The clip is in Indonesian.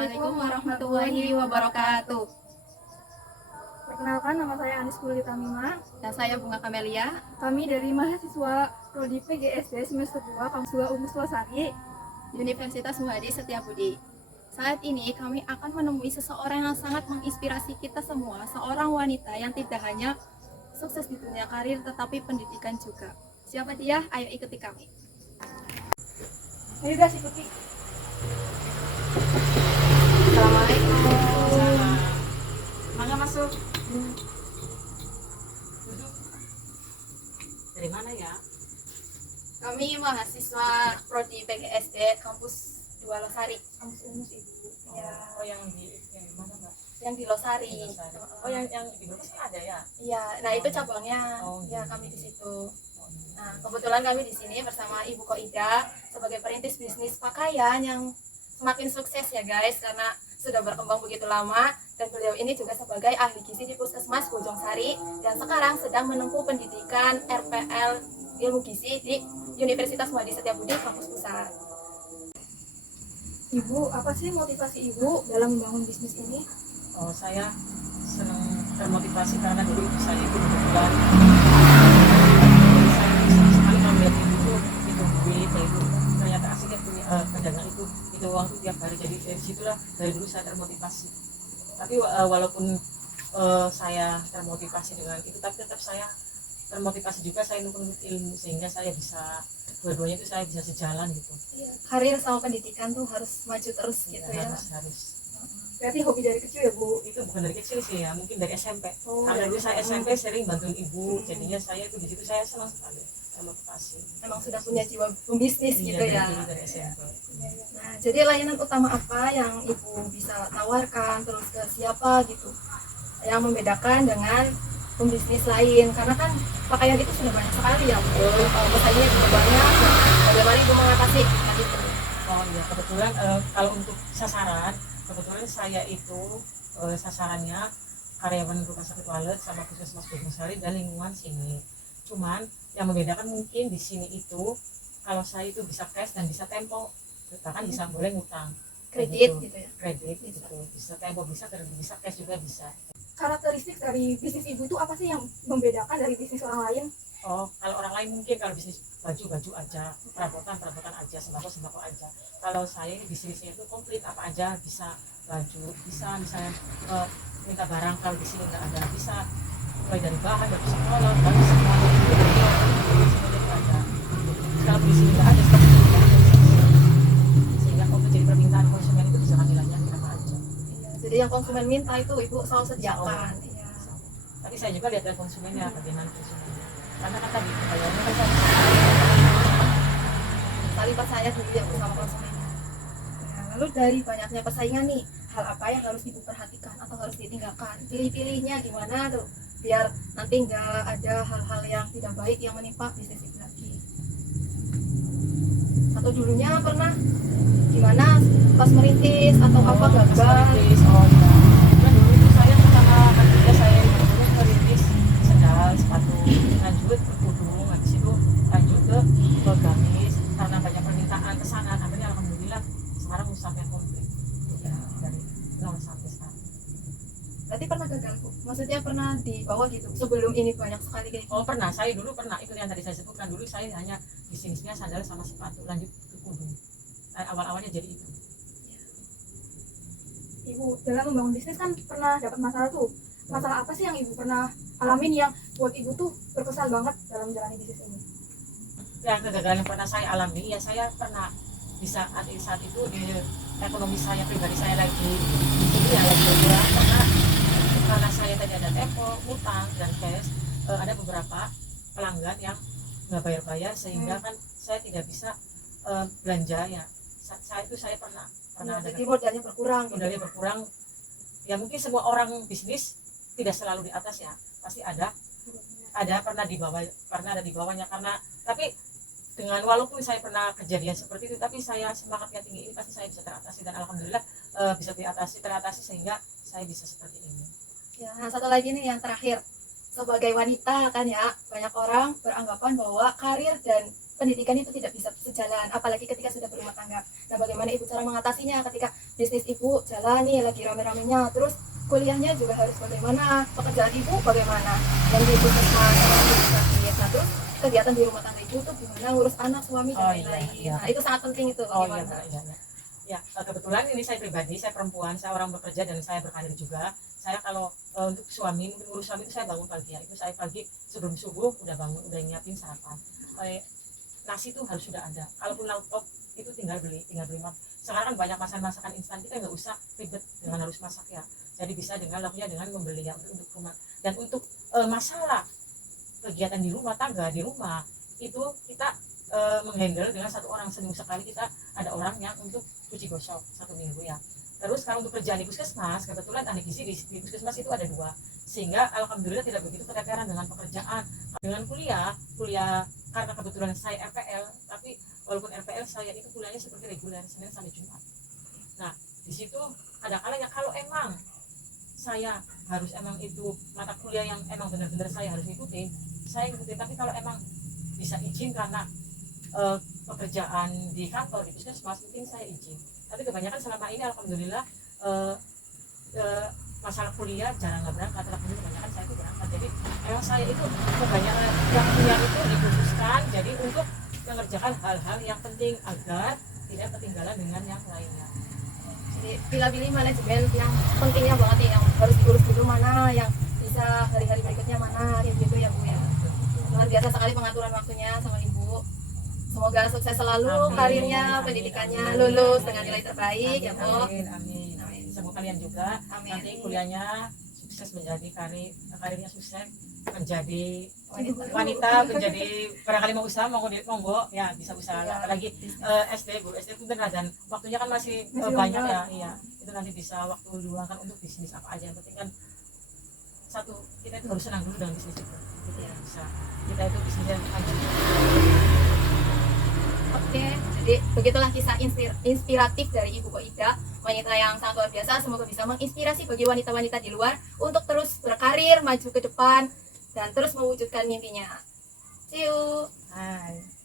Assalamualaikum warahmatullahi wabarakatuh. Perkenalkan, nama saya Anis Kulit Tamima. Dan saya Bunga Kamelia. Kami dari mahasiswa Prodi PGSD semester 2 Kampus 2 Umus Losari, Universitas Muhadi Setiabudi. Saat ini kami akan menemui seseorang yang sangat menginspirasi kita semua, seorang wanita yang tidak hanya sukses di dunia karir tetapi pendidikan juga. Siapa dia? Ayo ikuti kami. Ayo guys, ikuti. Assalamualaikum. Mangga masuk. Duduk. Dari mana ya? Kami mahasiswa Prodi PGSD Kampus 2 Losari. Kampus Umus Ibu. Ya, Oh yang di mana Mbak? yang di Losari. Oh yang di Brebes kan ada ya? Iya, nah itu cabangnya. Oh, Ya, iya. kami di situ. Nah, kebetulan kami di sini bersama Ibu Koida sebagai perintis bisnis pakaian yang semakin sukses ya guys, karena sudah berkembang begitu lama, dan beliau ini juga sebagai ahli gizi di Puskesmas Bojong Sari dan sekarang sedang menempuh pendidikan RPL Ilmu Gizi di Universitas Muhadi Setiabudi Kampus Pusat. Ibu, apa sih motivasi Ibu dalam membangun bisnis ini? Oh saya senang termotivasi karena dulu ibu saya itu kebetulan saya senang sekali kalau melihat ibu itu duit ya itu ternyata asiknya punya pedagang itu uang itu tiap hari, jadi dari situlah dari dulu saya termotivasi. Tapi walaupun saya termotivasi dengan itu, tapi tetap saya termotivasi juga, saya menuntut ilmu sehingga saya bisa dua-duanya itu saya bisa sejalan gitu. Karir sama pendidikan tuh harus maju terus gitu ya. Harus Berarti hobi dari kecil ya Bu? itu bukan dari kecil sih ya, mungkin dari SMP. Oh, Karena dulu dari saya SMP. SMP sering bantuin ibu, jadinya saya itu di situ saya senang sekali termotivasi. Emang sudah punya jiwa pembisnis gitu ya. Dari SMP. Nah, jadi layanan utama apa yang Ibu bisa tawarkan, terus ke siapa gitu, yang membedakan dengan pembisnis lain? Karena kan pakaian itu sudah banyak sekali ya Bu, pesaingnya juga banyak. Nah, bagaimana Ibu mengatasi hal itu? Oh iya, kebetulan kalau untuk sasaran, kebetulan saya itu sasarannya karyawan rumah sakit Walet sama Puskesmas Bojong Sari dan lingkungan sini. Cuman yang membedakan mungkin di sini itu kalau saya itu bisa cash dan bisa tempo, bahkan bisa boleh ngutang. Kredit gitu ya. Kredit gitu, bisa tempo, bisa kredit, bisa cash juga bisa. Karakteristik dari bisnis Ibu itu apa sih yang membedakan dari bisnis orang lain? Oh, kalau orang lain mungkin kalau bisnis baju aja, perabotan aja, sembako aja. Kalau saya ini bisnisnya itu komplit, apa aja bisa, baju bisa, misalnya minta barang kalau di sini nggak ada, bisa mulai dari bahan, dari sekolah, dari semuanya itu ada. Kalau di sini nggak ada, sehingga untuk jadi permintaan konsumen itu bisa kami layani apa aja. Jadi yang konsumen minta itu Ibu selalu sediakan. Iya. Tapi saya juga lihat dari konsumennya, bagaimana konsumennya. Karena kan tadi bayarnya kan saya Saling percaya dulu ya bersama konsumennya. Nah, lalu dari banyaknya persaingan nih, hal apa yang harus Ibu perhatikan atau harus ditinggalkan? Pilih-pilihnya gimana tuh, biar nanti nggak ada hal-hal yang tidak baik yang menimpa bisnis Ibu lagi. Atau dulunya pernah gimana pas merintis atau apa gagal? merintis. Oh iya. Nah dulu itu saya pertama kerja saya dulu merintis sendal, sepatu, lanjut ke kerudung, habis itu lanjut ke gamis. Karena banyak permintaan kesana, akhirnya alhamdulillah sekarang udah sampai komplit ya, dari nol sampai sekarang. Berarti pernah gagal Bu? Maksudnya pernah di bawah gitu sebelum ini banyak sekali kayak gitu? Oh pernah, saya dulu pernah ikut yang tadi saya sebutkan. Dulu saya hanya bisnisnya sandal sama sepatu, lanjut ke kerudung. Awal-awalnya jadi itu. Ibu dalam membangun bisnis kan pernah dapat masalah tuh. Masalah apa sih yang Ibu pernah alamin yang buat Ibu tuh berkesan banget dalam menjalani bisnis ini? Ya kegagalan yang pernah saya alami, ya saya pernah di saat itu di ekonomi saya pribadi saya lagi ini ya lagi berkurang karena saya tadi ada tempo, utang dan cash, ada beberapa pelanggan yang nggak bayar sehingga kan saya tidak bisa belanja ya. Saya pernah ada Jadi modalnya berkurang gitu. modalnya berkurang. Ya mungkin semua orang bisnis tidak selalu di atas ya, pasti ada pernah ada di bawahnya, karena tapi dengan walaupun saya pernah kejadian seperti itu, tapi saya semangatnya tinggi, ini pasti saya bisa teratasi dan alhamdulillah bisa teratasi sehingga saya bisa seperti ini. Ya, nah satu lagi nih yang terakhir, sebagai wanita kan ya banyak orang beranggapan bahwa karir dan pendidikan itu tidak bisa sejalan, apalagi ketika sudah berumah tangga. Nah, bagaimana ibu cara mengatasinya ketika bisnis ibu jalan nih lagi rame-ramenya, terus kuliahnya juga harus bagaimana, pekerjaan ibu bagaimana, yang di puskesmas, yang di sakit, nah terus kegiatan di rumah tangga ibu tuh gimana, ngurus anak, suami dan Oh, lain-lain. iya. Nah, itu sangat penting itu. Oh iya, Gimana? iya, iya. Ya, kebetulan ini saya pribadi, saya perempuan, saya orang bekerja dan saya berkarir juga. Saya kalau untuk suami, mungkin urus suami itu saya bangun pagi ya. Itu saya pagi sebelum subuh udah bangun, udah nyiapin sarapan. Nasi itu harus sudah ada. Kalaupun lauk itu tinggal beli sekarang kan banyak masakan instan, kita nggak usah ribet dengan harus masak ya. Jadi bisa dengan lauknya dengan membeli ya untuk rumah. Dan untuk masalah kegiatan di rumah tangga di rumah itu kita menghandle dengan satu orang, seminggu sekali kita ada orang yang untuk cuci gosok 1 minggu ya. Terus kalau untuk kerjaan di puskesmas, kebetulan anak gizi di puskesmas itu ada 2, sehingga alhamdulillah tidak begitu keteteran dengan pekerjaan. Dengan kuliah karena kebetulan saya RPL, tapi walaupun RPL saya itu kuliahnya seperti reguler Senin sampai Jumat. Nah di situ ada kalanya kalau emang saya harus itu mata kuliah yang emang benar-benar saya harus ikutin, saya ikutin. Tapi kalau emang bisa izin karena pekerjaan di kantor di puskesmas mungkin saya izin. Tapi kebanyakan selama ini alhamdulillah masalah kuliah jarang nggak berangkat, tapi kebanyakan saya itu berangkat. Jadi emang saya itu kebanyakan yang kuliah itu dikhususkan jadi untuk mengerjakan hal-hal yang penting agar tidak ketinggalan dengan yang lainnya. Jadi pilih-pilih manajemen yang pentingnya banget nih, yang harus diurus dulu, mana yang bisa hari-hari berikutnya mana, kayak gitu ya Bu ya. Luar biasa sekali pengaturan waktunya sama Ibu. Semoga sukses selalu Amin, karirnya, amin, pendidikannya, amin, lulus amin, dengan nilai terbaik ya Bu. Amin. Amin. Semoga kalian juga Amin. nanti kuliahnya sukses, menjadi karirnya sukses, menjadi wanita, menjadi barangkali mau usaha, monggo ya bisa usaha. Iya. Apalagi SD itu benar, dan waktunya kan masih Masih banyak longgar. ya. Iya, itu nanti bisa waktu diluangkan untuk bisnis apa aja. Yang penting kan satu, kita itu harus senang dulu dengan bisnis itu. Gitu ya, bisa kita itu bisnisnya lanjut. Oke, jadi begitulah kisah inspiratif dari Ibu Koida, wanita yang sangat luar biasa. Semoga bisa menginspirasi bagi wanita-wanita di luar untuk terus berkarir, maju ke depan, dan terus mewujudkan mimpinya. See you. Hai.